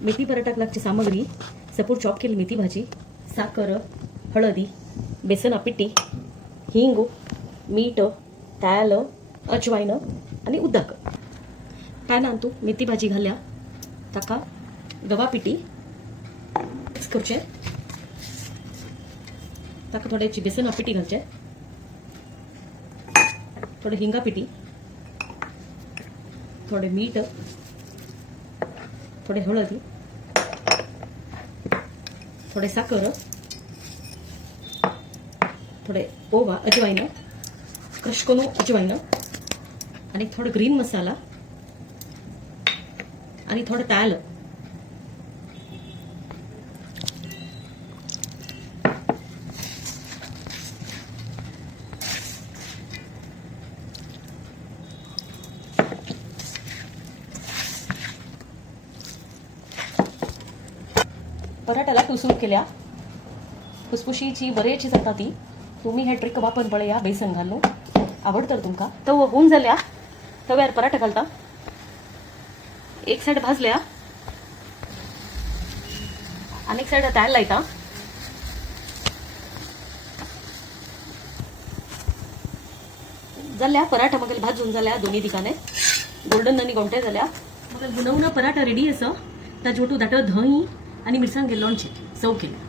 मेथी पराठाक लागची सामग्री सपूर चॉप केली मेथी भाजी, साखर, हळदी, बेसन पिट्टी, हिंग, मीठ, तेल, अजवाइन आणि उदक. पॅन आणतो मेथी भाजी घाल्या ताका गवा पिटी मिक्स करचे, ताका थोड्याची बेसन पिटी घालचे, थोडे हिंगा पिटी, थोडे मीठ, थोडे हळदी, थोडे साखर, थोडे ओवा अजवाइन क्रश करून अजवाइन आणि थोडं ग्रीन मसाला आणि थोडं तेल. पराठाला कुसुम केल्या फुसफुशीची बरेची जाता ती. तुम्ही हे ट्रिक वापरून पळया बेसन घालून आवडतं तुमका. तव होऊन झाल्या तव्यावर पराठा घालता. एक साइड भाजल्या आणि एक साइड तेल लायता. जाल्या पराठा मग भाजून झाल्या दोन्ही दिकाने गोल्डन आणि गोंटे झाल्या. मग गुणवून पराठा रेडी असं. त्या जोटू दाट धंय आणि मिरसांग लोणचे सव केलं.